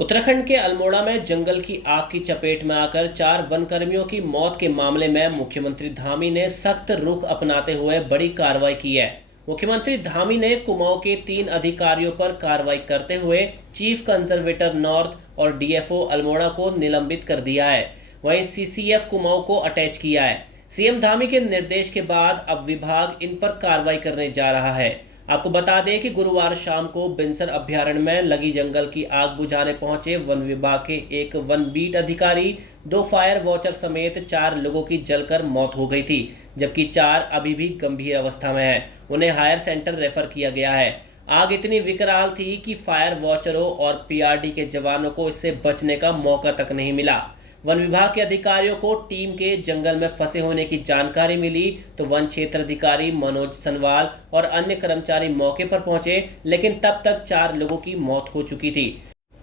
उत्तराखंड के अल्मोड़ा में जंगल की आग की चपेट में आकर 4 वनकर्मियों की मौत के मामले में मुख्यमंत्री धामी ने सख्त रुख अपनाते हुए बड़ी कार्रवाई की है। मुख्यमंत्री धामी ने कुमाऊं के 3 अधिकारियों पर कार्रवाई करते हुए चीफ कंजर्वेटर नॉर्थ और डीएफओ अल्मोड़ा को निलंबित कर दिया है। वहीं सीसीएफ कुमाऊं को अटैच किया है। सीएम धामी के निर्देश के बाद अब विभाग इन पर कार्रवाई करने जा रहा है। आपको बता दें कि गुरुवार शाम को बिनसर अभ्यारण्य में लगी जंगल की आग बुझाने पहुंचे वन विभाग के एक वन बीट अधिकारी, 2 फायर वॉचर समेत 4 लोगों की जलकर मौत हो गई थी, जबकि 4 अभी भी गंभीर अवस्था में हैं। उन्हें हायर सेंटर रेफर किया गया है। आग इतनी विकराल थी कि फायर वॉचरों और पीआरडी के जवानों को इससे बचने का मौका तक नहीं मिला। वन विभाग के अधिकारियों को टीम के जंगल में फंसे होने की जानकारी मिली तो वन क्षेत्र अधिकारी मनोज सनवाल और अन्य कर्मचारी मौके पर पहुंचे, लेकिन तब तक 4 लोगों की मौत हो चुकी थी।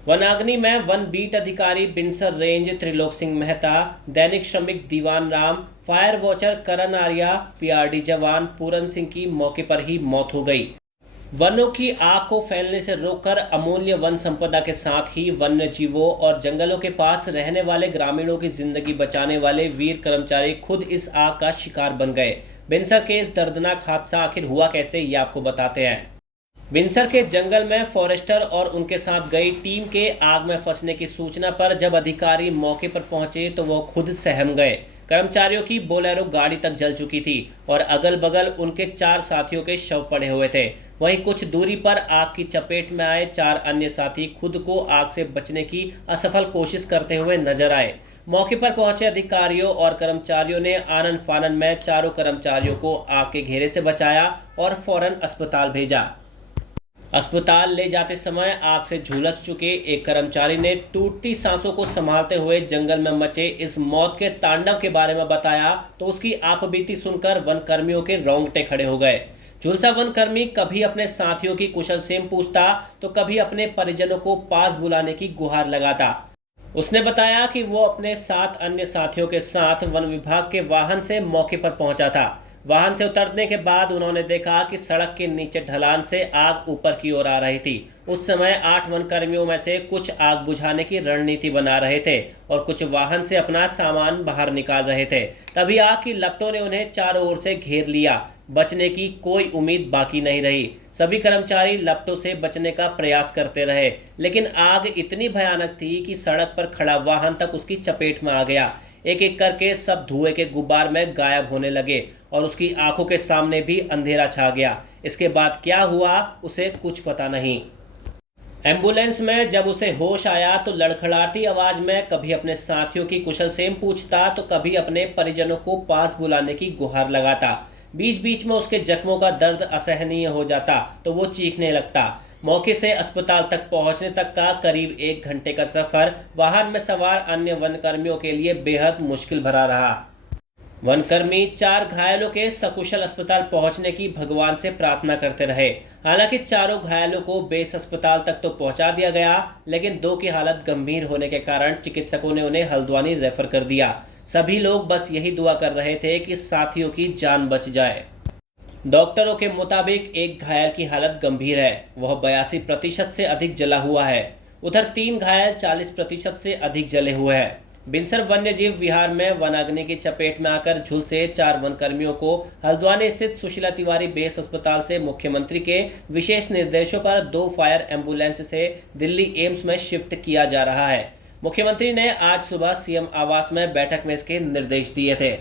वनाग्नि में वन बीट अधिकारी बिनसर रेंज त्रिलोक सिंह मेहता, दैनिक श्रमिक दीवान राम, फायर वॉचर करण आर्या, पीआरडी जवान पूरन सिंह की मौके पर ही मौत हो गई। वनों की आग को फैलने से रोककर अमूल्य वन संपदा के साथ ही वन्य जीवों और जंगलों के पास रहने वाले ग्रामीणों की जिंदगी बचाने वाले वीर कर्मचारी खुद इस आग का शिकार बन गए। बिनसर के इस दर्दनाक हादसा आखिर हुआ कैसे, ये आपको बताते हैं। बिनसर के जंगल में फॉरेस्टर और उनके साथ गई टीम के आग में फंसने की सूचना पर जब अधिकारी मौके पर पहुंचे तो वो खुद सहम गए। कर्मचारियों की बोलेरो गाड़ी तक जल चुकी थी और अगल बगल उनके 4 साथियों के शव पड़े हुए थे। वहीं कुछ दूरी पर आग की चपेट में आए 4 अन्य साथी खुद को आग से बचने की असफल कोशिश करते हुए नजर आए। मौके पर पहुंचे अधिकारियों और कर्मचारियों ने आनन फानन में चारों कर्मचारियों को आग के घेरे से बचाया और फौरन अस्पताल भेजा। अस्पताल ले जाते समय आग से झुलस चुके एक कर्मचारी ने टूटती सांसों को संभालते हुए जंगल में मचे इस मौत के तांडव के बारे में बताया तो उसकी आपबीती सुनकर वन कर्मियों के रोंगटे खड़े हो गए। झुलसा वन कर्मी कभी अपने साथियों की कुशल क्षेम पूछता तो कभी अपने परिजनों को पास बुलाने की गुहार लगाता। उसने बताया कि वो अपने 7 अन्य साथियों के साथ वन विभाग के वाहन से मौके पर पहुंचा था। वाहन से उतरने के बाद उन्होंने देखा कि सड़क के नीचे ढलान से आग ऊपर की ओर आ रही थी। उस समय 8 वनकर्मियों में से कुछ आग बुझाने की रणनीति बना रहे थे और कुछ वाहन से अपना सामान बाहर निकाल रहे थे। तभी आग की लपटों ने उन्हें चारों ओर से घेर लिया। बचने की कोई उम्मीद बाकी नहीं रही। सभी कर्मचारी लपटों से बचने का प्रयास करते रहे, लेकिन आग इतनी भयानक थी कि सड़क पर खड़ा वाहन तक उसकी चपेट में आ गया। एक एक करके सब धुएं के गुब्बार में गायब होने लगे और उसकी आंखों के सामने भी अंधेरा छा गया। इसके बाद क्या हुआ उसे कुछ पता नहीं। एम्बुलेंस में जब उसे होश आया तो लड़खड़ाती आवाज में कभी अपने साथियों की कुशल क्षेम पूछता तो कभी अपने परिजनों को पास बुलाने की गुहार लगाता। बीच बीच में उसके जख्मों का दर्द असहनीय हो जाता तो वो चीखने लगता। मौके से अस्पताल तक पहुंचने तक का करीब 1 घंटे का सफर वाहन में सवार अन्य वनकर्मियों के लिए बेहद मुश्किल भरा रहा। वनकर्मी 4 घायलों के सकुशल अस्पताल पहुंचने की भगवान से प्रार्थना करते रहे। हालांकि चारों घायलों को बेस अस्पताल तक तो पहुंचा दिया गया, लेकिन 2 की हालत गंभीर होने के कारण चिकित्सकों ने उन्हें हल्द्वानी रेफर कर दिया। सभी लोग बस यही दुआ कर रहे थे कि साथियों की जान बच जाए। डॉक्टरों के मुताबिक एक घायल की हालत गंभीर है, वह 82% से अधिक जला हुआ है। उधर 3 घायल 40% से अधिक जले हुए हैं। बिनसर वन्यजीव विहार में वनाग्नि की चपेट में आकर झुलसे 4 वनकर्मियों को हल्द्वानी स्थित सुशीला तिवारी बेस अस्पताल से मुख्यमंत्री के विशेष निर्देशों पर 2 फायर एम्बुलेंस से दिल्ली एम्स में शिफ्ट किया जा रहा है। मुख्यमंत्री ने आज सुबह सीएम आवास में बैठक में इसके निर्देश दिए थे।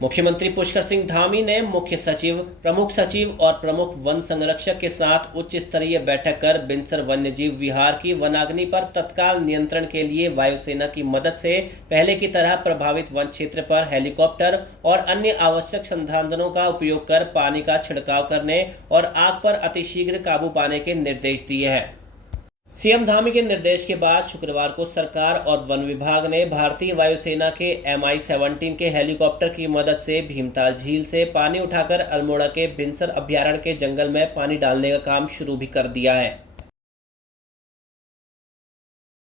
मुख्यमंत्री पुष्कर सिंह धामी ने मुख्य सचिव, प्रमुख सचिव और प्रमुख वन संरक्षक के साथ उच्च स्तरीय बैठक कर बिनसर वन्यजीव विहार की वनाग्नि पर तत्काल नियंत्रण के लिए वायुसेना की मदद से पहले की तरह प्रभावित वन क्षेत्र पर हेलीकॉप्टर और अन्य आवश्यक संसाधनों का उपयोग कर पानी का छिड़काव करने और आग पर अतिशीघ्र काबू पाने के निर्देश दिए हैं। सीएम धामी के निर्देश के बाद शुक्रवार को सरकार और वन विभाग ने भारतीय वायुसेना के MI-17 के हेलीकॉप्टर की मदद से भीमताल झील से पानी उठाकर अल्मोड़ा के बिनसर अभ्यारण्य के जंगल में पानी डालने का काम शुरू भी कर दिया है।